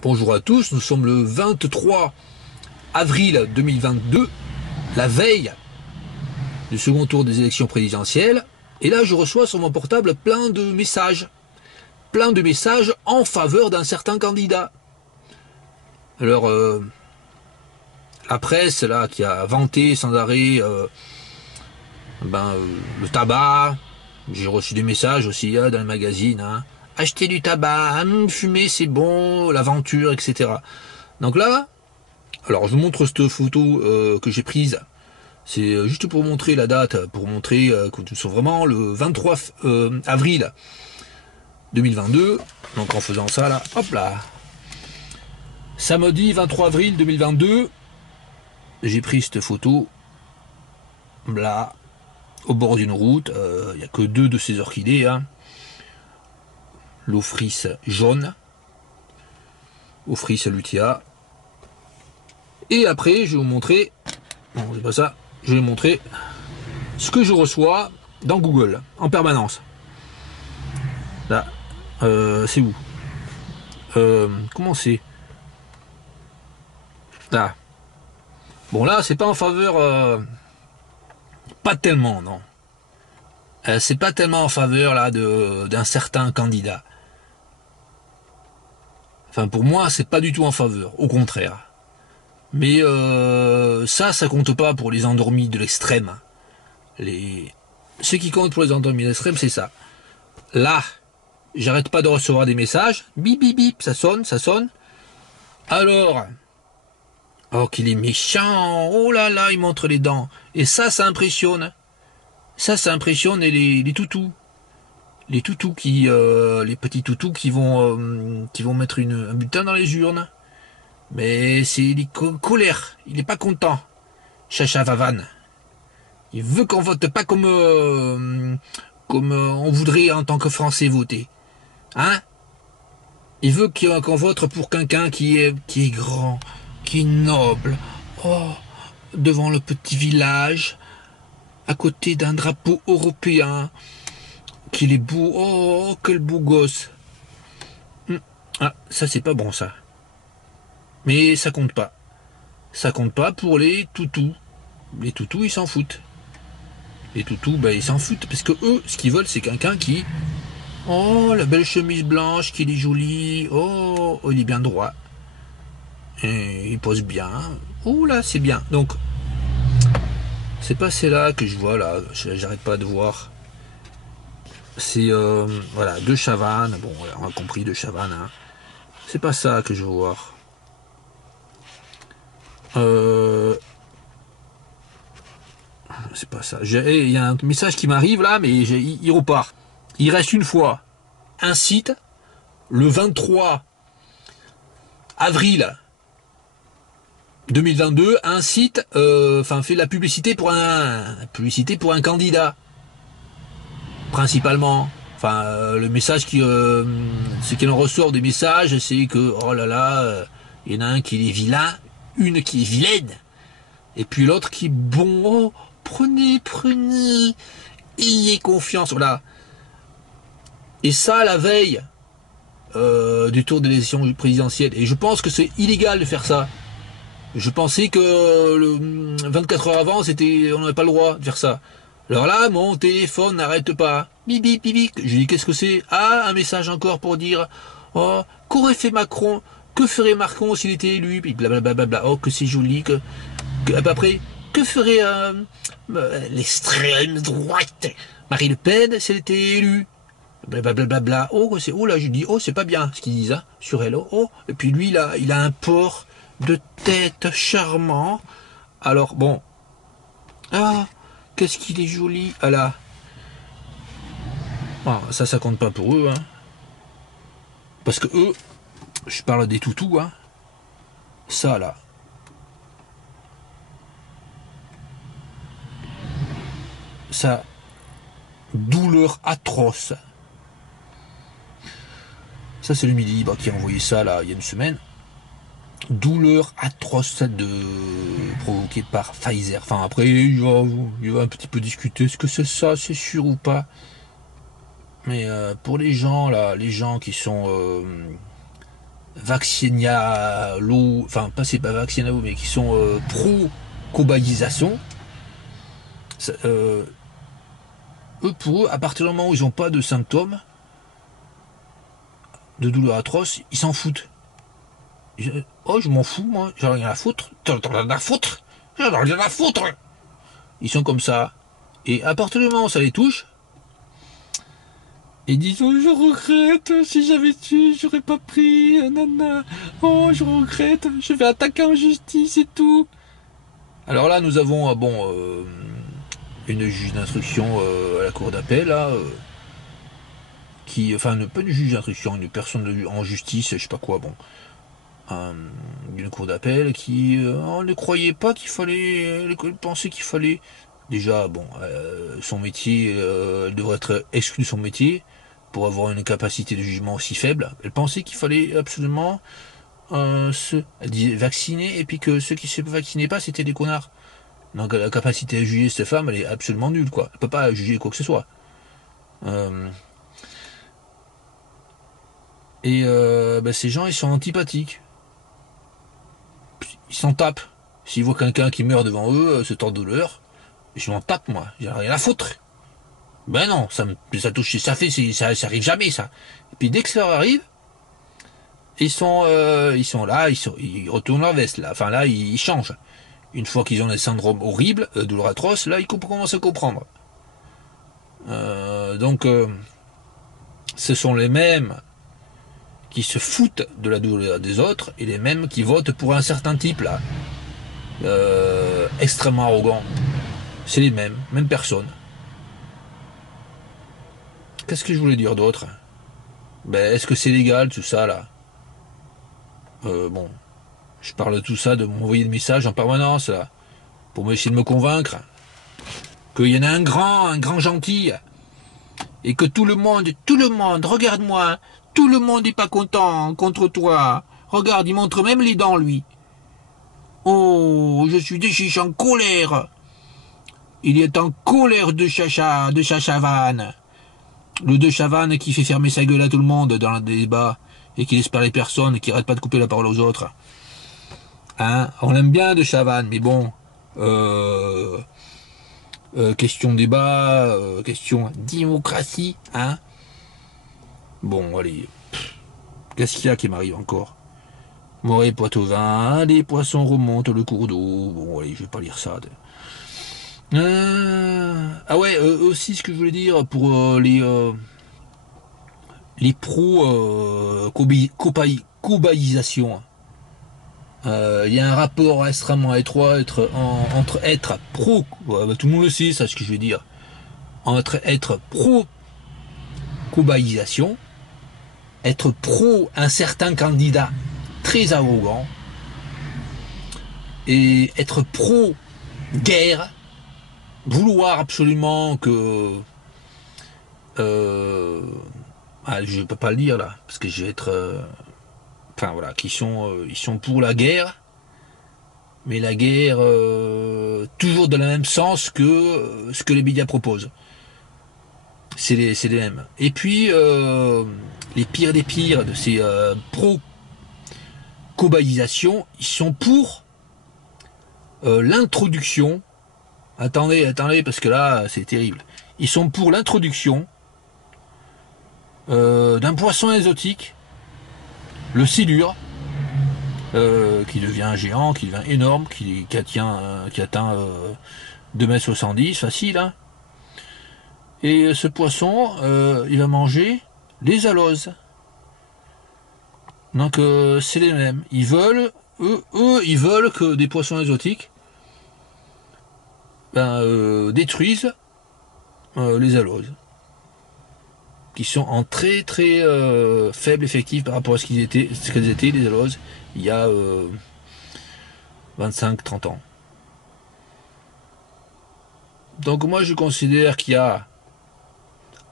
Bonjour à tous, nous sommes le 23 avril 2022, la veille du second tour des élections présidentielles. Et là, je reçois sur mon portable plein de messages en faveur d'un certain candidat. Alors, la presse là qui a vanté sans arrêt le tabac. J'ai reçu des messages aussi dans le magazine. Acheter du tabac, fumer c'est bon, l'aventure, etc. Donc là, alors je vous montre cette photo que j'ai prise. C'est juste pour montrer la date, pour montrer que nous sommes vraiment le 23 avril 2022. Donc en faisant ça là, hop là. Samedi 23 avril 2022, j'ai pris cette photo là, au bord d'une route. Il n'y a que deux de ces orchidées. L'Ophrys jaune, Ophrys lutea. Et après, je vais vous montrer, non c'est pas ça, je vais vous montrer ce que je reçois dans Google, en permanence. Là, c'est où comment c'est là. Bon là, c'est pas en faveur, pas tellement, non. C'est pas tellement en faveur là d'un certain candidat. Enfin, pour moi, c'est pas du tout en faveur, au contraire. Mais ça compte pas pour les endormis de l'extrême. Ce qui compte pour les endormis de l'extrême, c'est ça. Là, j'arrête pas de recevoir des messages. Bip, bip, bip, ça sonne, ça sonne. Alors, oh, qu'il est méchant. Oh là là, il montre les dents. Et ça impressionne. Ça impressionne les toutous. Les toutous les petits toutous qui vont mettre un bulletin dans les urnes. Mais il est colère, il n'est pas content. Chacha Vavan. Il veut qu'on vote pas comme on voudrait en tant que Français voter. Il veut qu'on vote pour quelqu'un qui est grand, qui est noble. Oh, devant le petit village, à côté d'un drapeau européen. Qu'il est beau, oh quel beau gosse. Ah, ça c'est pas bon ça. Mais ça compte pas. Ça compte pas pour les toutous. Les toutous ils s'en foutent. Les toutous ils s'en foutent parce que eux ce qu'ils veulent c'est quelqu'un qui, oh la belle chemise blanche qu'il est joli, oh il est bien droit. Et il pose bien. Oh là c'est bien. Donc c'est pas celle-là que je vois là. J'arrête pas de voir. C'est voilà, de Chavannes, bon on a compris de Chavannes, c'est pas ça que je veux voir. C'est pas ça. Il y a un message qui m'arrive là, mais il repart. Il reste une fois. Un site, le 23 avril 2022, un site fait la publicité pour un candidat. Principalement, le message ce qu'il en ressort des messages, c'est que oh là là, il y en a un qui est vilain, une qui est vilaine, et puis l'autre qui est bon. Oh, prenez, ayez confiance, voilà. Et ça la veille du tour des élections présidentielles. Et je pense que c'est illégal de faire ça. Je pensais que le 24 heures avant, on n'avait pas le droit de faire ça. Alors là, mon téléphone n'arrête pas. Bip, bip, bip, bip. Je dis, qu'est-ce que c'est? Ah, un message encore pour dire, oh, qu'aurait fait Macron? Que ferait Macron s'il était élu? Puis blablabla. Oh, que c'est joli. Après, que ferait l'extrême droite? Marine Le Pen s'il était élu? Blablabla. Oh, là, je dis, oh, c'est pas bien ce qu'ils disent sur elle. Oh, et puis lui, là, il a un port de tête charmant. Alors, bon. Ah, qu'est-ce qu'il est joli. Ah là. Ah, ça compte pas pour eux. Parce que eux, je parle des toutous. Ça là. Ça. Douleur atroce. Ça c'est le midi qui a envoyé ça là il y a une semaine. Douleur atroce provoquée par Pfizer. Enfin après il va un petit peu discuter. Est-ce que c'est ça, c'est sûr ou pas? Mais pour les gens là, les gens qui sont vaccinalo, enfin pas c'est pas vaccinalo, mais qui sont pro-cobayisation, eux pour eux, à partir du moment où ils n'ont pas de symptômes de douleur atroce, ils s'en foutent. Oh, je m'en fous, moi, j'en ai rien à foutre. J'en ai rien à foutre. J'en ai rien à foutre. Ils sont comme ça. Et à partir du moment où ça les touche, ils disent oh, je regrette, si j'avais su, j'aurais pas pris, nana. Oh, je regrette, je vais attaquer en justice et tout. Alors là, nous avons une juge d'instruction à la cour d'appel, là, qui, enfin, pas une juge d'instruction, une personne en justice, je sais pas quoi, bon, d'une cour d'appel qui ne croyait pas qu'il fallait, elle pensait qu'il fallait, déjà, bon, son métier, elle devrait être exclue de son métier pour avoir une capacité de jugement aussi faible. Elle pensait qu'il fallait absolument elle disait vacciner, et puis que ceux qui se vaccinaient pas, c'était des connards. Donc la capacité à juger cette femme, elle est absolument nulle, quoi. Elle peut pas juger quoi que ce soit. Ces gens, ils sont antipathiques. Ils s'en tapent. S'ils voient quelqu'un qui meurt devant eux, se tord de douleur, je m'en tape, moi. J'ai rien à foutre. Ben non, ça touche, ça arrive jamais, ça. Et puis dès que ça leur arrive, ils sont là, ils retournent leur veste, là. Enfin là, ils changent. Une fois qu'ils ont des syndromes horribles, douleur atroce, là, ils commencent à comprendre. Ce sont les mêmes qui se foutent de la douleur des autres et les mêmes qui votent pour un certain type, là. Extrêmement arrogant. C'est les mêmes personnes. Qu'est-ce que je voulais dire d'autre? Est-ce que c'est légal, tout ça, là? Bon, je parle de tout ça, de m'envoyer des messages en permanence, là, pour essayer de me convaincre qu'il y en a un grand gentil, et que tout le monde, regarde-moi, tout le monde n'est pas content contre toi. Regarde, il montre même les dents, lui. Oh, je suis déjà en colère. Il est en colère de Chachavannes. Le de Chavannes qui fait fermer sa gueule à tout le monde dans le débat et qui laisse parler personne et qui arrête pas de couper la parole aux autres. Hein, on l'aime bien de Chavannes, mais bon, question débat, question démocratie, hein. Bon, allez, qu'est-ce qu'il y a qui m'arrive encore? Morée Poitevin, les poissons remontent le cours d'eau. Bon, allez, je vais pas lire ça. Aussi ce que je voulais dire pour les pro-cobaïsation. Il y a un rapport extrêmement étroit entre être pro, tout le monde le sait, ça ce que je veux dire, entre être pro-cobaïsation, être pro un certain candidat très arrogant, et être pro-guerre, vouloir absolument que... je peux pas le dire là, parce que je vais être... ils sont pour la guerre, mais la guerre toujours dans le même sens que ce que les médias proposent. C'est les mêmes. Et puis, les pires des pires de ces pro-cobaïsation, ils sont pour l'introduction. Attendez, parce que là, c'est terrible. Ils sont pour l'introduction d'un poisson exotique, le silure, qui devient géant, qui devient énorme, qui atteint 2,70 m facile, hein. Et ce poisson, il va manger les aloses. Donc c'est les mêmes. Ils veulent que des poissons exotiques détruisent les aloses, qui sont en très très faible effectif par rapport à ce qu'elles étaient les aloses il y a 25-30 ans. Donc moi je considère qu'il y a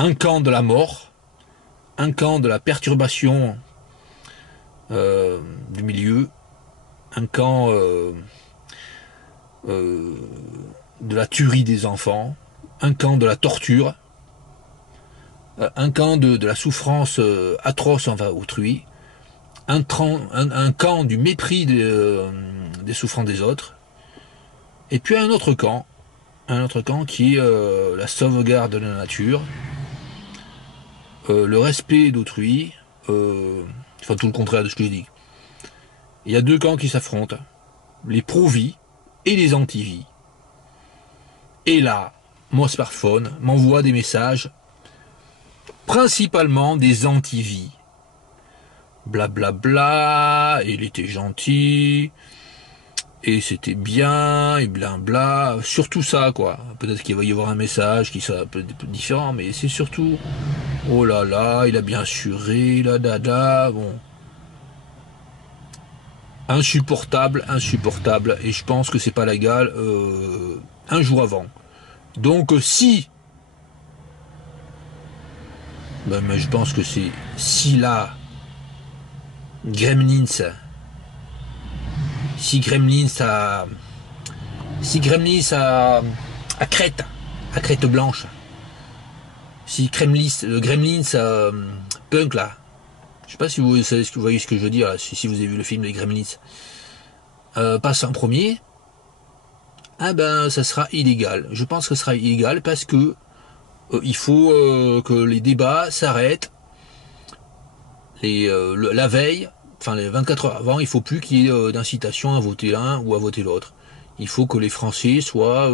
un camp de la mort, un camp de la perturbation du milieu, un camp de la tuerie des enfants, un camp de la torture, un camp de la souffrance atroce envers autrui, un camp du mépris des souffrances des autres, et puis un autre camp qui est la sauvegarde de la nature, le respect d'autrui, enfin tout le contraire de ce que j'ai dit. Il y a deux camps qui s'affrontent, les pro-vie et les anti-vie. Et là, mon smartphone m'envoie des messages, principalement des anti-vie. Blablabla, bla, bla, il était gentil, et c'était bien, et blabla, surtout ça, quoi. Peut-être qu'il va y avoir un message qui sera un peu différent, mais c'est surtout, oh là là, il a bien assuré, là, dada, bon. Insupportable, et je pense que c'est pas légal un jour avant. Donc si, ben, mais je pense que c'est si là, Gremlins à crête blanche, si Gremlins punk là, je sais pas si vous voyez ce que je veux dire, si vous avez vu le film Les Gremlins, passe en premier, ah ben ça sera illégal. Je pense que ce sera illégal parce que il faut que les débats s'arrêtent la veille, enfin les 24 heures avant, il faut plus qu'il y ait d'incitation à voter l'un ou à voter l'autre. Il faut que les Français soient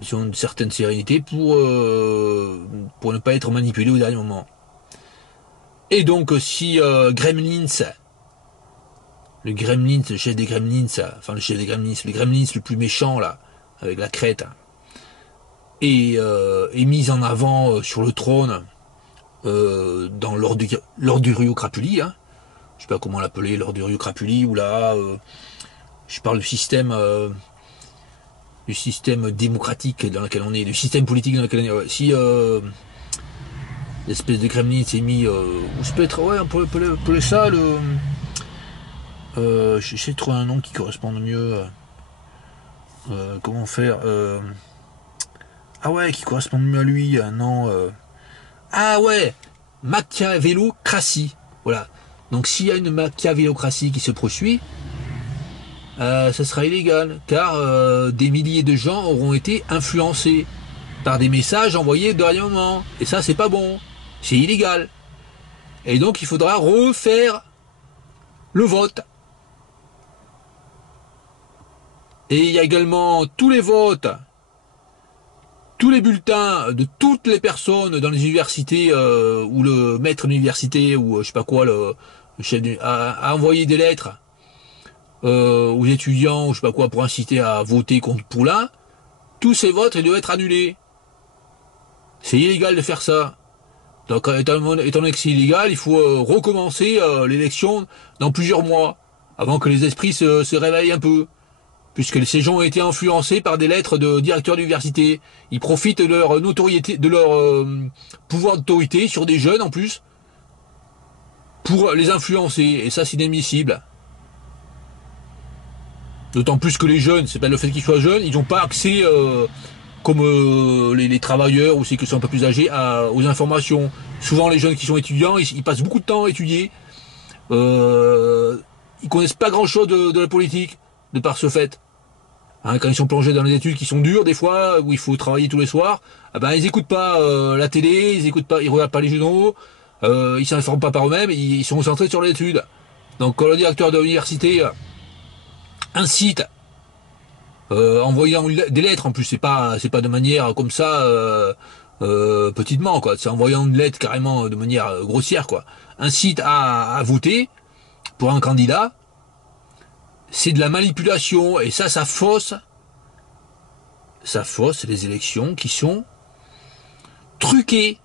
ils ont une certaine sérénité pour ne pas être manipulés au dernier moment. Et donc si Gremlins, le chef des Gremlins, enfin le chef des Gremlins, le Gremlins le plus méchant là, avec la crête, est mis en avant sur le trône lors du Rio Crapuli, hein. Je sais pas comment l'appeler, lors du Rio Crapuli, ou là, je parle du système démocratique dans lequel on est, du système politique dans lequel on est. Si l'espèce de Kremlin s'est mis, ou ça peut être, ouais, on peut appeler ça j'essaie de trouver un nom qui corresponde mieux. Comment faire ah ouais, qui correspond mieux à lui, non. Ah ouais, Machiavellocratie. Voilà. Donc s'il y a une Machiavellocratie qui se poursuit, ça sera illégal, car des milliers de gens auront été influencés par des messages envoyés au dernier moment. Et ça, c'est pas bon. C'est illégal. Et donc, il faudra refaire le vote. Et il y a également tous les votes, tous les bulletins de toutes les personnes dans les universités où le maître de l'université ou je sais pas quoi, le chef a envoyé des lettres aux étudiants ou je sais pas quoi pour inciter à voter contre Poulain. Tous ces votes ils doivent être annulés. C'est illégal de faire ça. Donc étant donné que c'est illégal, il faut recommencer l'élection dans plusieurs mois avant que les esprits se réveillent un peu. Puisque ces gens ont été influencés par des lettres de directeurs d'université. Ils profitent de leur notoriété, de leur pouvoir d'autorité sur des jeunes en plus, pour les influencer. Et ça, c'est inadmissible. D'autant plus que les jeunes, c'est pas le fait qu'ils soient jeunes, ils n'ont pas accès, comme les travailleurs ou ceux qui sont un peu plus âgés, aux informations. Souvent, les jeunes qui sont étudiants, ils passent beaucoup de temps à étudier. Ils connaissent pas grand-chose de la politique, de par ce fait. Hein, quand ils sont plongés dans les études qui sont dures des fois, où il faut travailler tous les soirs, eh ben ils écoutent pas la télé, ils regardent pas les journaux, ils s'informent pas par eux-mêmes, ils sont concentrés sur l'étude. Donc quand le directeur de l'université incite, envoyant des lettres en plus, c'est pas de manière comme ça petitement quoi, c'est envoyant une lettre carrément de manière grossière quoi, incite à voter pour un candidat. C'est de la manipulation, et ça fausse les élections qui sont truquées.